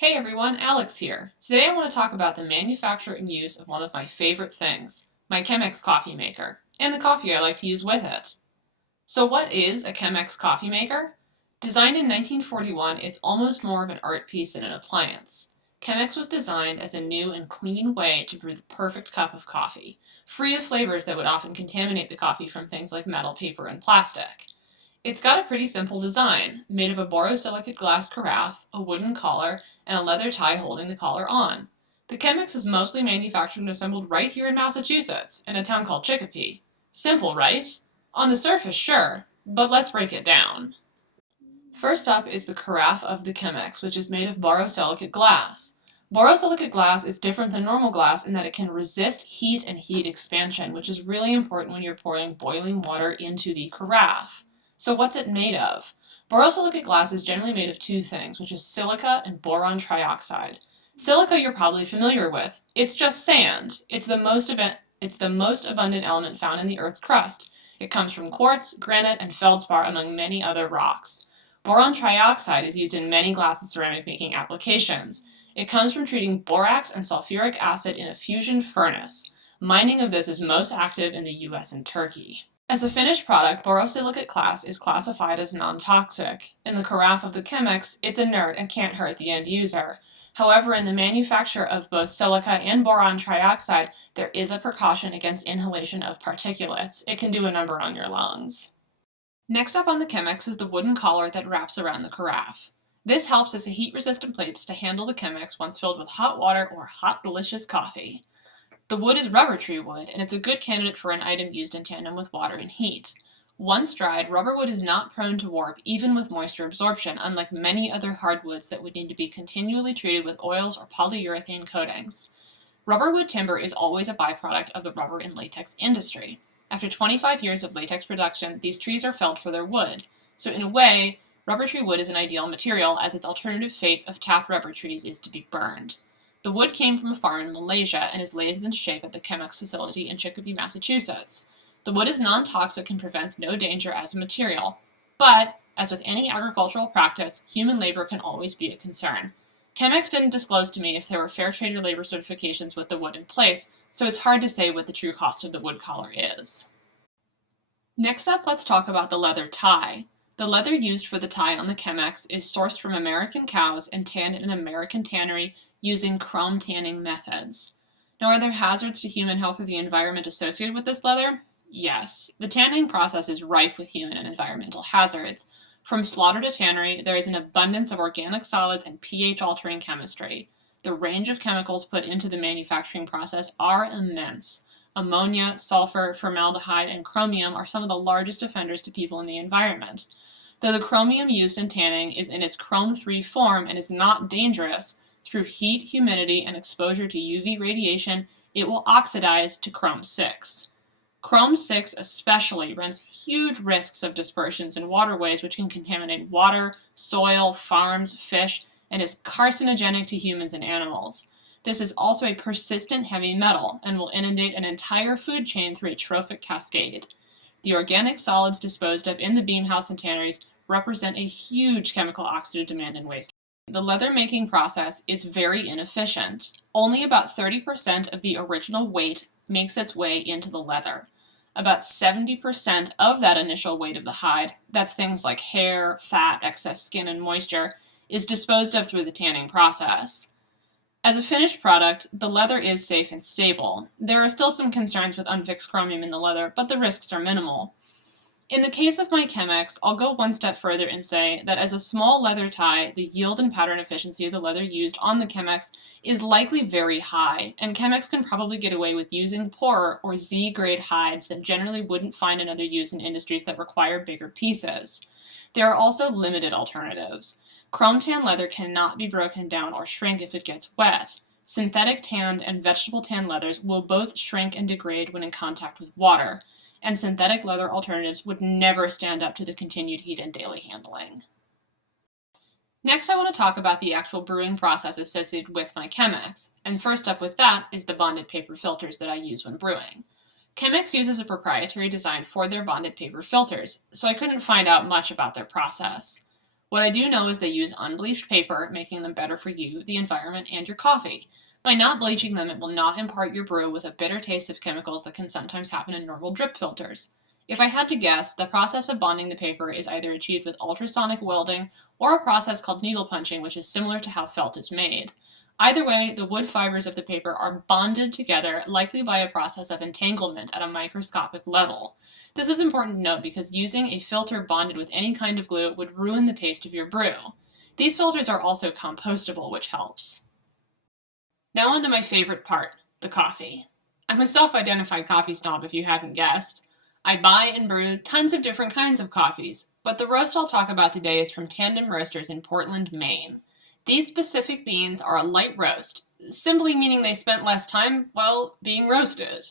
Hey everyone, Alex here. Today I want to talk about the manufacture and use of one of my favorite things, my Chemex coffee maker, and the coffee I like to use with it. So what is a Chemex coffee maker? Designed in 1941, it's almost more of an art piece than an appliance. Chemex was designed as a new and clean way to brew the perfect cup of coffee, free of flavors that would often contaminate the coffee from things like metal, paper, and plastic. It's got a pretty simple design, made of a borosilicate glass carafe, a wooden collar, and a leather tie holding the collar on. The Chemex is mostly manufactured and assembled right here in Massachusetts, in a town called Chicopee. Simple, right? On the surface, sure, but let's break it down. First up is the carafe of the Chemex, which is made of borosilicate glass. Borosilicate glass is different than normal glass in that it can resist heat and heat expansion, which is really important when you're pouring boiling water into the carafe. So what's it made of? Borosilicate glass is generally made of two things, which is silica and boron trioxide. Silica you're probably familiar with. It's just sand. It's the most abundant element found in the Earth's crust. It comes from quartz, granite, and feldspar, among many other rocks. Boron trioxide is used in many glass and ceramic making applications. It comes from treating borax and sulfuric acid in a fusion furnace. Mining of this is most active in the US and Turkey. As a finished product, borosilicate glass is classified as non-toxic. In the carafe of the Chemex, it's inert and can't hurt the end user. However, in the manufacture of both silica and boron trioxide, there is a precaution against inhalation of particulates. It can do a number on your lungs. Next up on the Chemex is the wooden collar that wraps around the carafe. This helps as a heat-resistant plate to handle the Chemex once filled with hot water or hot delicious coffee. The wood is rubber tree wood, and it's a good candidate for an item used in tandem with water and heat. Once dried, rubber wood is not prone to warp even with moisture absorption, unlike many other hardwoods that would need to be continually treated with oils or polyurethane coatings. Rubberwood timber is always a byproduct of the rubber and latex industry. After 25 years of latex production, these trees are felled for their wood. So in a way, rubber tree wood is an ideal material, as its alternative fate of tapped rubber trees is to be burned. The wood came from a farm in Malaysia and is lathed into shape at the Chemex facility in Chicopee, Massachusetts. The wood is non-toxic and presents no danger as a material, but, as with any agricultural practice, human labor can always be a concern. Chemex didn't disclose to me if there were fair trade or labor certifications with the wood in place, so it's hard to say what the true cost of the wood collar is. Next up, let's talk about the leather tie. The leather used for the tie on the Chemex is sourced from American cows and tanned in an American tannery using chrome tanning methods. Now, are there hazards to human health or the environment associated with this leather? Yes. The tanning process is rife with human and environmental hazards. From slaughter to tannery, there is an abundance of organic solids and pH-altering chemistry. The range of chemicals put into the manufacturing process are immense. Ammonia, sulfur, formaldehyde, and chromium are some of the largest offenders to people in the environment. Though the chromium used in tanning is in its chrome-3 form and is not dangerous, through heat, humidity, and exposure to UV radiation, it will oxidize to chrome-6. Chrome-6 especially runs huge risks of dispersions in waterways, which can contaminate water, soil, farms, fish, and is carcinogenic to humans and animals. This is also a persistent heavy metal and will inundate an entire food chain through a trophic cascade. The organic solids disposed of in the beam house and tanneries represent a huge chemical oxidative demand and waste. The leather making process is very inefficient. Only about 30% of the original weight makes its way into the leather. About 70% of that initial weight of the hide, that's things like hair, fat, excess skin, and moisture, is disposed of through the tanning process. As a finished product, the leather is safe and stable. There are still some concerns with unfixed chromium in the leather, but the risks are minimal. In the case of my Chemex, I'll go one step further and say that as a small leather tie, the yield and pattern efficiency of the leather used on the Chemex is likely very high, and Chemex can probably get away with using poorer or Z-grade hides that generally wouldn't find another use in industries that require bigger pieces. There are also limited alternatives. Chrome tan leather cannot be broken down or shrink if it gets wet. Synthetic tanned and vegetable tan leathers will both shrink and degrade when in contact with water, and synthetic leather alternatives would never stand up to the continued heat and daily handling. Next, I want to talk about the actual brewing process associated with my Chemex, and first up with that is the bonded paper filters that I use when brewing. Chemex uses a proprietary design for their bonded paper filters, so I couldn't find out much about their process. What I do know is they use unbleached paper, making them better for you, the environment, and your coffee. By not bleaching them, it will not impart your brew with a bitter taste of chemicals that can sometimes happen in normal drip filters. If I had to guess, the process of bonding the paper is either achieved with ultrasonic welding or a process called needle punching, which is similar to how felt is made. Either way, the wood fibers of the paper are bonded together, likely by a process of entanglement at a microscopic level. This is important to note because using a filter bonded with any kind of glue would ruin the taste of your brew. These filters are also compostable, which helps. Now on to my favorite part, the coffee. I'm a self-identified coffee snob if you hadn't guessed. I buy and brew tons of different kinds of coffees, but the roast I'll talk about today is from Tandem Roasters in Portland, Maine. These specific beans are a light roast, simply meaning they spent less time, well, being roasted.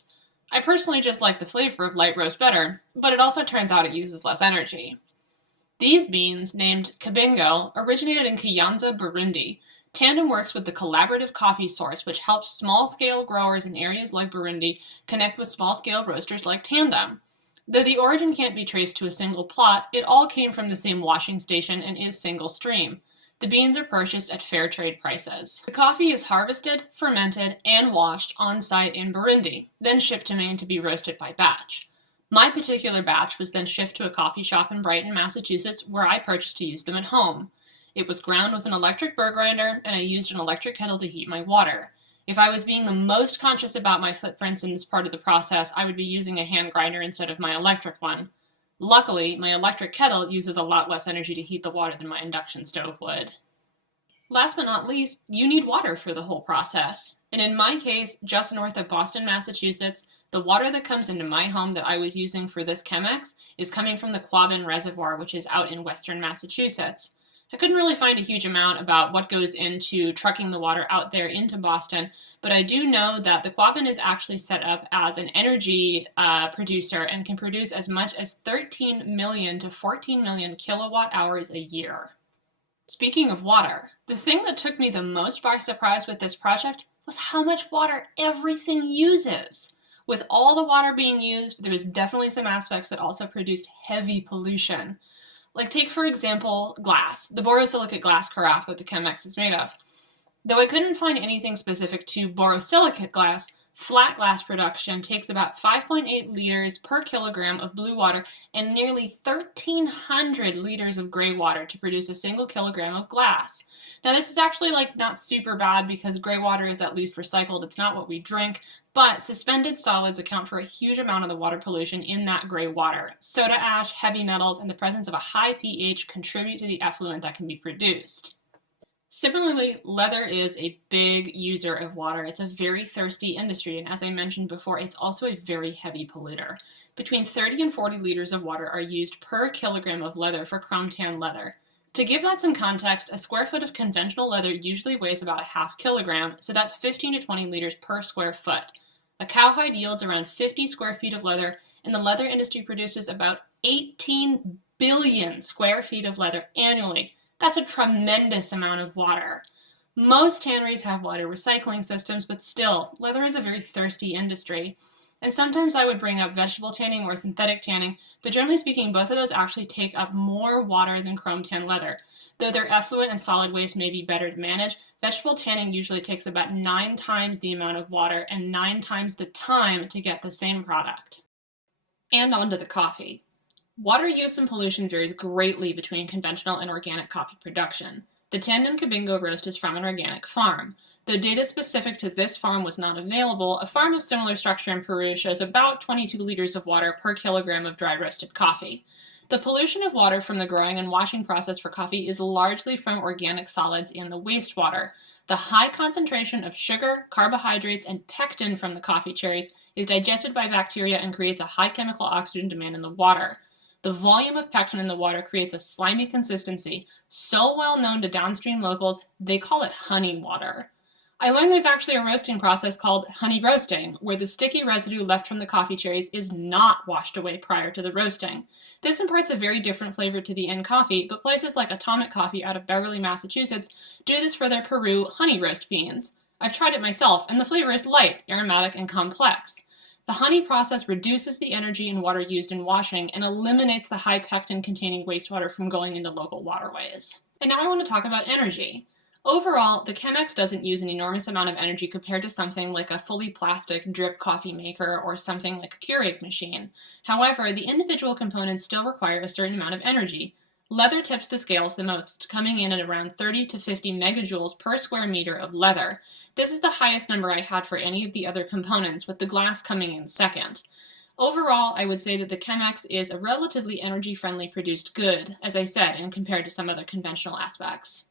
I personally just like the flavor of light roast better, but it also turns out it uses less energy. These beans, named Kabingo, originated in Kayanza, Burundi. Tandem works with the Collaborative Coffee Source, which helps small-scale growers in areas like Burundi connect with small-scale roasters like Tandem. Though the origin can't be traced to a single plot, it all came from the same washing station and is single stream. The beans are purchased at fair trade prices. The coffee is harvested, fermented, and washed on-site in Burundi, then shipped to Maine to be roasted by batch. My particular batch was then shipped to a coffee shop in Brighton, Massachusetts, where I purchased to use them at home. It was ground with an electric burr grinder, and I used an electric kettle to heat my water. If I was being the most conscious about my footprints in this part of the process, I would be using a hand grinder instead of my electric one. Luckily, my electric kettle uses a lot less energy to heat the water than my induction stove would. Last but not least, you need water for the whole process. And in my case, just north of Boston, Massachusetts, the water that comes into my home that I was using for this Chemex is coming from the Quabbin Reservoir, which is out in western Massachusetts. I couldn't really find a huge amount about what goes into trucking the water out there into Boston, but I do know that the Quabbin is actually set up as an energy producer and can produce as much as 13 million to 14 million kilowatt hours a year. Speaking of water, the thing that took me the most by surprise with this project was how much water everything uses. With all the water being used, there was definitely some aspects that also produced heavy pollution. Like take, for example, glass, the borosilicate glass carafe that the Chemex is made of. Though I couldn't find anything specific to borosilicate glass, flat glass production takes about 5.8 liters per kilogram of blue water and nearly 1,300 liters of gray water to produce a single kilogram of glass. Now this is actually not super bad because gray water is at least recycled, it's not what we drink, but suspended solids account for a huge amount of the water pollution in that gray water. Soda ash, heavy metals, and the presence of a high pH contribute to the effluent that can be produced. Similarly, leather is a big user of water. It's a very thirsty industry, and as I mentioned before, it's also a very heavy polluter. Between 30 and 40 liters of water are used per kilogram of leather for chrome tan leather. To give that some context, a square foot of conventional leather usually weighs about a half kilogram, so that's 15 to 20 liters per square foot. A cowhide yields around 50 square feet of leather, and the leather industry produces about 18 billion square feet of leather annually. That's a tremendous amount of water. Most tanneries have water recycling systems, but still, leather is a very thirsty industry. And sometimes I would bring up vegetable tanning or synthetic tanning, but generally speaking, both of those actually take up more water than chrome tan leather. Though their effluent and solid waste may be better to manage, vegetable tanning usually takes about 9 times the amount of water and 9 times the time to get the same product. And on to the coffee. Water use and pollution varies greatly between conventional and organic coffee production. The Tandem Kabingo roast is from an organic farm. Though data specific to this farm was not available, a farm of similar structure in Peru shows about 22 liters of water per kilogram of dry roasted coffee. The pollution of water from the growing and washing process for coffee is largely from organic solids in the wastewater. The high concentration of sugar, carbohydrates, and pectin from the coffee cherries is digested by bacteria and creates a high chemical oxygen demand in the water. The volume of pectin in the water creates a slimy consistency, so well known to downstream locals, they call it honey water. I learned there's actually a roasting process called honey roasting, where the sticky residue left from the coffee cherries is not washed away prior to the roasting. This imparts a very different flavor to the end coffee, but places like Atomic Coffee out of Beverly, Massachusetts do this for their Peru honey roast beans. I've tried it myself, and the flavor is light, aromatic, and complex. The honey process reduces the energy and water used in washing and eliminates the high pectin-containing wastewater from going into local waterways. And now I want to talk about energy. Overall, the Chemex doesn't use an enormous amount of energy compared to something like a fully plastic drip coffee maker or something like a Keurig machine. However, the individual components still require a certain amount of energy. Leather tips the scales the most, coming in at around 30 to 50 megajoules per square meter of leather. This is the highest number I had for any of the other components, with the glass coming in second. Overall, I would say that the Chemex is a relatively energy-friendly produced good, as I said, and compared to some other conventional aspects.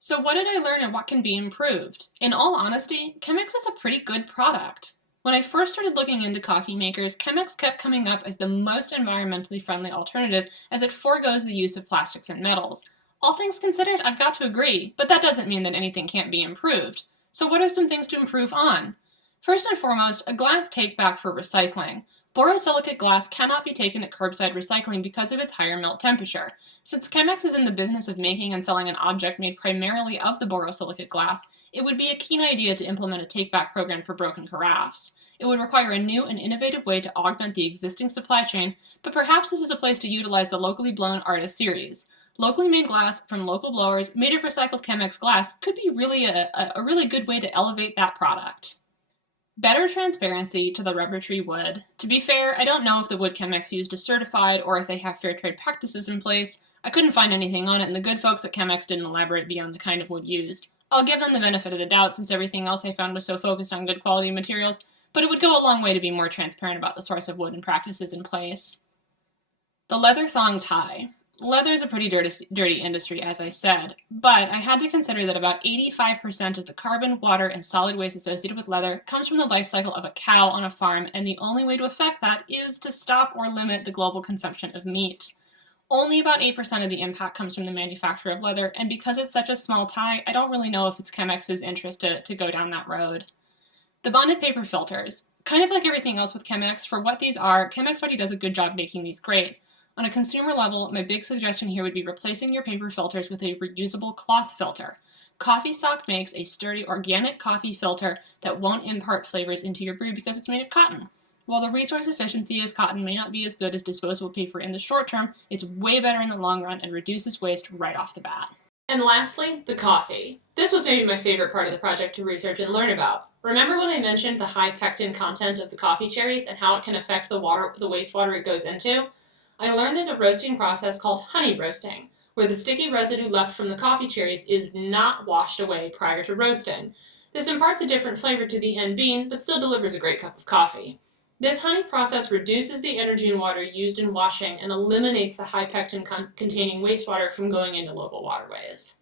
So what did I learn and what can be improved? In all honesty, Chemex is a pretty good product. When I first started looking into coffee makers, Chemex kept coming up as the most environmentally friendly alternative as it forgoes the use of plastics and metals. All things considered, I've got to agree, but that doesn't mean that anything can't be improved. So what are some things to improve on? First and foremost, a glass take-back for recycling. Borosilicate glass cannot be taken at curbside recycling because of its higher melt temperature. Since Chemex is in the business of making and selling an object made primarily of the borosilicate glass, it would be a keen idea to implement a take-back program for broken carafes. It would require a new and innovative way to augment the existing supply chain, but perhaps this is a place to utilize the locally blown artist series. Locally made glass from local blowers made of recycled Chemex glass could be really a really good way to elevate that product. Better transparency to the rubber tree wood. To be fair, I don't know if the wood Chemex used is certified or if they have fair trade practices in place. I couldn't find anything on it, and the good folks at Chemex didn't elaborate beyond the kind of wood used. I'll give them the benefit of the doubt since everything else I found was so focused on good quality materials, but it would go a long way to be more transparent about the source of wood and practices in place. The leather thong tie. Leather is a pretty dirty industry, as I said, but I had to consider that about 85% of the carbon, water, and solid waste associated with leather comes from the life cycle of a cow on a farm, and the only way to affect that is to stop or limit the global consumption of meat. Only about 8% of the impact comes from the manufacture of leather, and because it's such a small tie, I don't really know if it's Chemex's interest to go down that road. The bonded paper filters. Kind of like everything else with Chemex, for what these are, Chemex already does a good job making these great. On a consumer level, my big suggestion here would be replacing your paper filters with a reusable cloth filter. Coffee Sock makes a sturdy organic coffee filter that won't impart flavors into your brew because it's made of cotton. While the resource efficiency of cotton may not be as good as disposable paper in the short term, it's way better in the long run and reduces waste right off the bat. And lastly, the coffee. This was maybe my favorite part of the project to research and learn about. Remember when I mentioned the high pectin content of the coffee cherries and how it can affect the wastewater it goes into? I learned there's a roasting process called honey roasting, where the sticky residue left from the coffee cherries is not washed away prior to roasting. This imparts a different flavor to the end bean, but still delivers a great cup of coffee. This honey process reduces the energy and water used in washing and eliminates the high pectin containing wastewater from going into local waterways.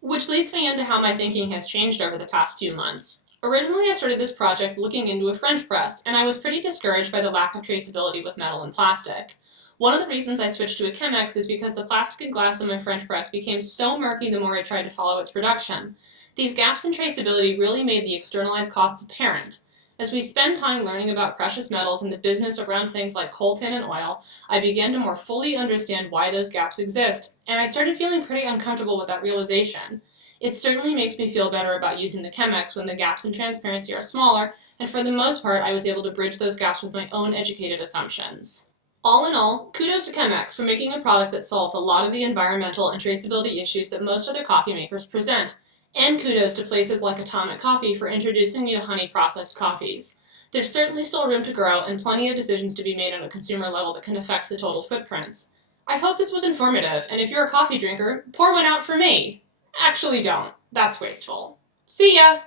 Which leads me into how my thinking has changed over the past few months. Originally, I started this project looking into a French press, and I was pretty discouraged by the lack of traceability with metal and plastic. One of the reasons I switched to a Chemex is because the plastic and glass in my French press became so murky the more I tried to follow its production. These gaps in traceability really made the externalized costs apparent. As we spend time learning about precious metals and the business around things like coal, tin, and oil, I began to more fully understand why those gaps exist, and I started feeling pretty uncomfortable with that realization. It certainly makes me feel better about using the Chemex when the gaps in transparency are smaller, and for the most part I was able to bridge those gaps with my own educated assumptions. All in all, kudos to Chemex for making a product that solves a lot of the environmental and traceability issues that most other coffee makers present. And kudos to places like Atomic Coffee for introducing me to honey-processed coffees. There's certainly still room to grow and plenty of decisions to be made on a consumer level that can affect the total footprints. I hope this was informative, and if you're a coffee drinker, pour one out for me. Actually don't. That's wasteful. See ya!